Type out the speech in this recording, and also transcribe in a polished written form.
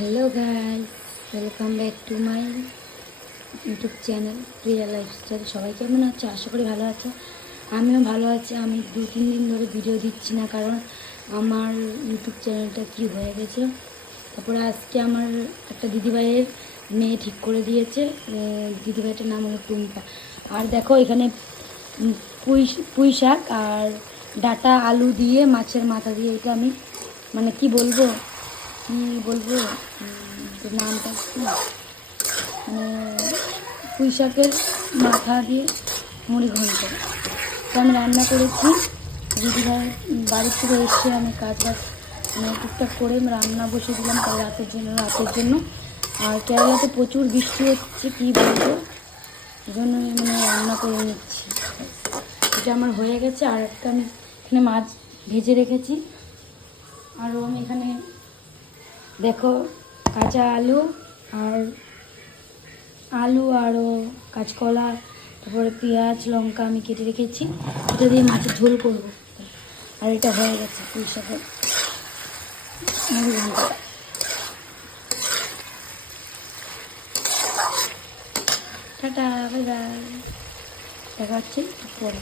Hello guys, welcome back to my YouTube channel Priya lifestyle. সবাই কেমন আছে? আশা করি ভালো আছো। আমিও ভালো আছি। আমি 2-3 দিন ধরে ভিডিও দিচ্ছি না, কারণ আমার ইউটিউব চ্যানেলটা কি হয়ে গেছে। তারপরে আজকে আমার একটা দিদিভাইয়ের মেয়ে ঠিক করে দিয়েছে। দিদিভাইটার নাম হলো টুম্পা। আর দেখো এখানে পুঁই শাক আর ডাটা আলু দিয়ে মাছের মাথা দিয়ে, এটা আমি মানে কি বলবো তোর নামটা কি, পুঁই শাকের মাথা দিয়ে মুড়ি ঘন্ট তো আমি রান্না করেছি। দিদিভাই বাড়ির থেকে এসে আমি কাজ বাজ টুকটাক করে রান্না বসে দিলাম কাল রাতের জন্য। আর কেরালাতে প্রচুর বৃষ্টি হচ্ছে, কী বলবো, এই জন্য রান্না করে নিচ্ছি। এটা আমার হয়ে গেছে। আর একটা আমি এখানে মাছ ভেজে রেখেছি। আরও আমি এখানে দেখো কাঁচা আলু আরও কাঁচকলা, তারপরে পেঁয়াজ লঙ্কা আমি কেটে রেখেছি। এটা দিয়ে মাছের ঝোল করব। আর এটা হয়ে গেছে পুঁই শাকের মুড়ি ঘন্ট। টাটা, বাই বাই, দেখা হচ্ছে পরে।